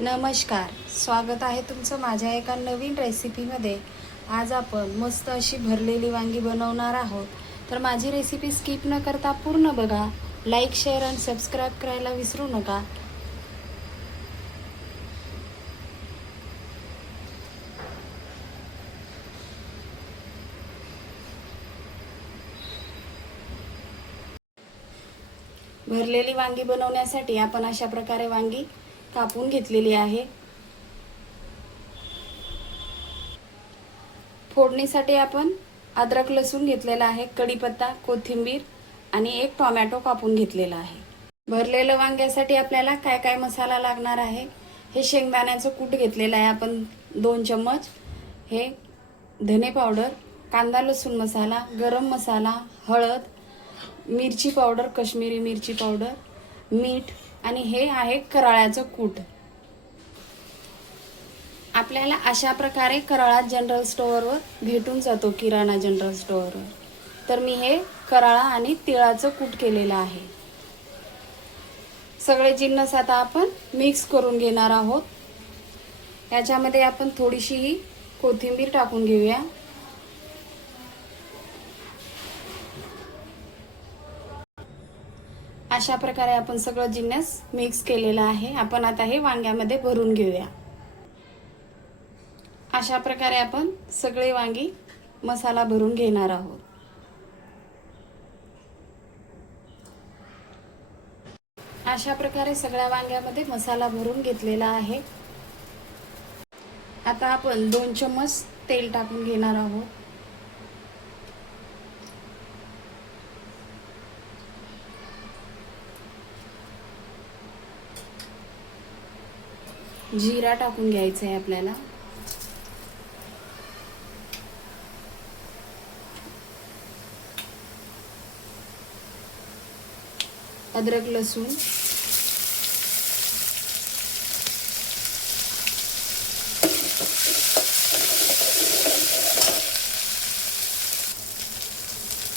नमस्कार, स्वागत आहे तुमचं माझ्या एका नवीन रेसिपीमध्ये। आज आपण मस्त अशी भरलेली वांगी बनवणार आहोत। तर माझी रेसिपी स्किप न करता पूर्ण बघा। लाईक, शेअर आणि सबस्क्राईब करायला विसरू नका। भरलेली वांगी बनवण्यासाठी आपण अशा प्रकारे वांगी कापून घेतलेली आहे। फोडणीसाठी आपण अद्रक लसूण घेतलेला आहे, कढीपत्ता, कोथिंबीर आणि एक टोमॅटो कापून घेतलेला आहे। भरलेल्या वांग्यासाठी आपल्याला काय काय मसाला लागणार आहे, हे शेंगदाण्याचं कूट घेतलेलं आहे आपण 2 चम्मच, हे धने पावडर, कांदा लसूण मसाला, गरम मसाला, हळद, मिरची पावडर, काश्मीरी मिरची पावडर, मीठ आणि हे आहे कराळ्याचं कूट। आपल्याला अशा प्रकारे कराळा जनरल स्टोअरवर भेटून जातो, किराणा जनरल स्टोअरवर। तर मी हे कराळा आणि तिळाचं कूट केलेलं आहे। सगळे जिन्नस आता आपण मिक्स करून घेणार आहोत। याच्यामध्ये आपण थोडीशी ही कोथिंबीर टाकून घेऊया। अशा प्रकारे आपण सगळं जिन्नस मिक्स केलेला आहे। आपण आता हे वांग्यामध्ये भरून घेऊया। अशा प्रकारे आपण सगळे वांगी मसाला भरून घेणार आहोत। अशा प्रकारे सगळ्या वांग्यामध्ये मसाला भरून घेतलेला आहे। आता आपण 2 चम्मच तेल टाकून घेणार आहोत। जीरा टाकून घ्यायचा आहे आपल्याला। अद्रक लसूण,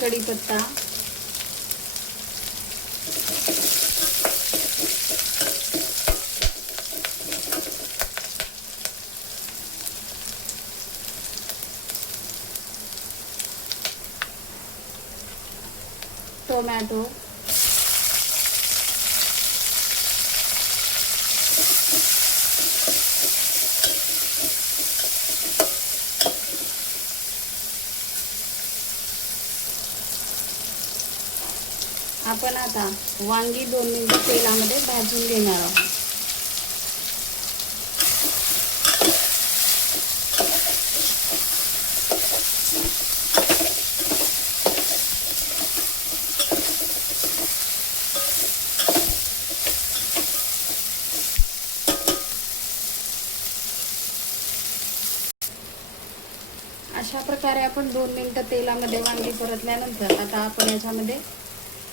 कढीपत्ता, टोमॅटो, आपण आता वांगी 2 मिनिट तेलामध्ये भाजून घेणार आहोत। अशा प्रकारे आपण 2 मिनिटं तेलामध्ये वांगी परतल्यानंतर आता आपण याच्यामध्ये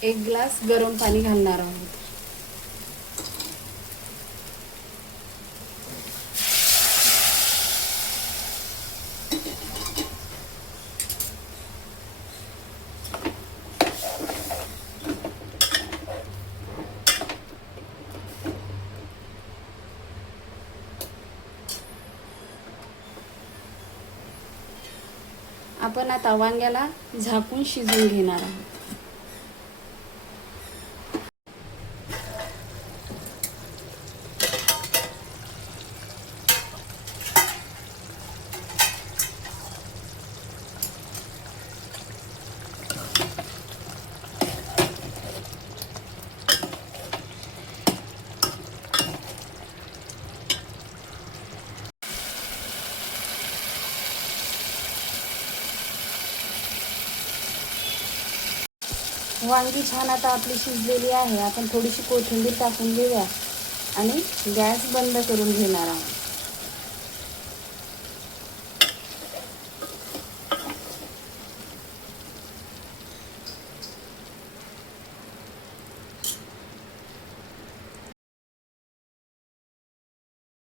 1 ग्लास गरम पाणी घालणार आहोत। आपण आता वांग्याला झाकून शिजवून घेणार आहोत। वांगी छान आता आपली शिजलेली आहे। आपण थोडीशी कोथिंबीर टाकून घेऊया आणि गॅस बंद करून घेणार आहोत।